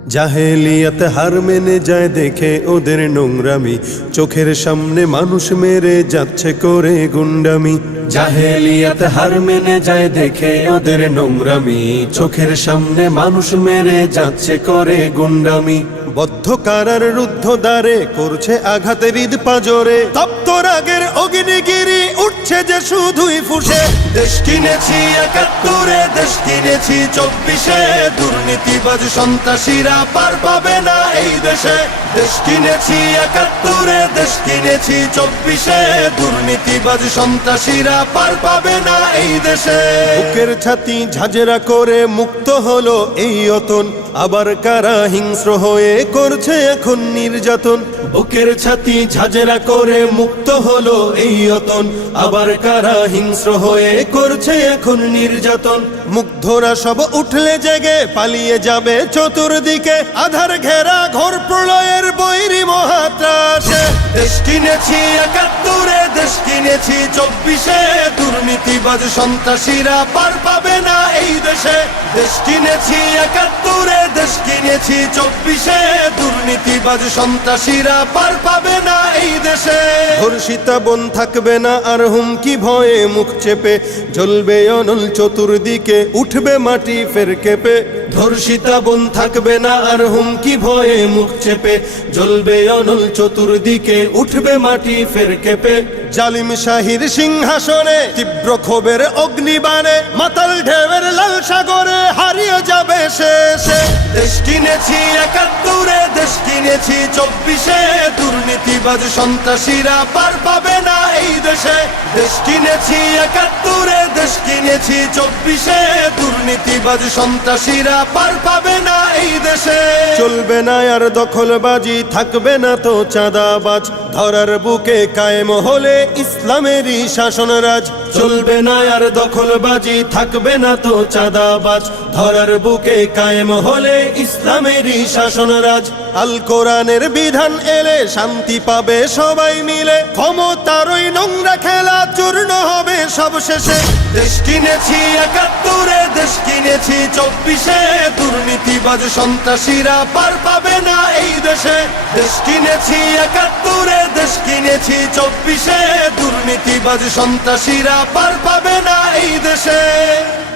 জাহেলিয়াত হার মেনে যায় দেখে ওদের নোংরামি, চোখের সামনে মানুষ মেরে যাচ্ছে করে গুন্ডামি। জাহেলিয়াত হার মেনে যায় দেখে ওদের নোংরামি, চোখের সামনে মানুষ মেরে যাচ্ছে করে গুন্ডামি। বদ্ধ কারার রুদ্ধ দ্বারে করছে আঘাতে হৃদ পাজরে, তপ্ত রাগের অগ্নিগিরি উঠছে যে শুধুই ফুসে। দেশ কিনেছি ৭১, দেশ কিনেছি ২৪, দুর্নীতিবাজ সন্ত্রাসীরা পার পাবে না এই দেশে। দেশ কিনেছি ৭১, দেশ কিনেছি ২৪, দুর্নীতিবাজ সন্ত্রাসীরা পার পাবে না এই দেশে। বুকের ছাতি ঝাঁঝরা করে মুক্ত হলো এই অতন, আবার কারা হিংস্র হয়ে করছে এখন নির্যাতন। বুকের ছাতি ঝাঁঝরা করে মুক্ত হলো এই অতন, আবার কারা হিংস্র হয়ে করছে এখন নির্যাতন। মুগ্ধরা সব উঠলে জেগে পালিয়ে যাবে চতুর্দিকে, আধার ঘেরা ঘোর প্রলয়ের বৈরী মহাত্রাসে। দেশ কিনেছি ৭১, দেশ কিনেছি ২৪, দুর্নীতিবাজ সন্ত্রাসীরা পার পাবে না এই দেশে। দেশ কিনেছি ৭১, দেশ কিনেছি ২৪, দুর্নীতিবাজ সন্ত্রাসীরা পার পাবে না এই দেশে। ধর্ষিতা বোন থাকবে না আর হুমকি ভয়ে মুখ চেপে, জ্বলবে অনল চতুর্দিকে উঠবে মাটি ফের কেঁপে। ধর্ষিতা বোন থাকবে না আর হুমকি ভয়ে মুখ চেপে, জ্বলবে অনল চতুর্দিকে উঠবে মাটি ফের কেঁপে। জালিম শাহীর সিংহাসনে তীব্র ক্ষোভের অগ্নিবাণে, মাতাল ঢেউয়ের লাল সাগরে হারিয়ে যাবে শেষে। দেশ কিনেছি ৭১, দেশ কিনেছি ২৪, দুর্নীতিবাজ সন্ত্রাসীরা পার পাবে না এই দেশে। দেশ কিনেছি ৭১, দেশ কিনেছি ২৪, দুর্নীতিবাজ সন্ত্রাসীরা পার পাবে না এই দেশে। চলবে না আর দখলবাজি, থাকবে না তো চাঁদাবাজ, ধরার বুকে কায়েম হলে ইসলামেরই শাসনরাজ। চলবে না আর দখলবাজি, থাকবে না তো চাঁদাবাজ, ধরার বুকে কায়েম হলে ইসলামেরই শাসনরাজ। আল কোরআনের বিধান এলে শান্তি পাবে সবাই মিলে, ক্ষমতার ওই নোংরা খেলা চূর্ণ হবে সব শেষে। দেশ কিনেছি ৭১, দেশ কিনেছি ২৪, দুর্নীতিবাজ সন্ত্রাসীরা পার পাবে না এই দেশে। দেশ কিনেছি ৭১, দেশ কিনেছি ২৪, দুর্নীতিবাজ সন্ত্রাসীরা পার পাবে না এই দেশে।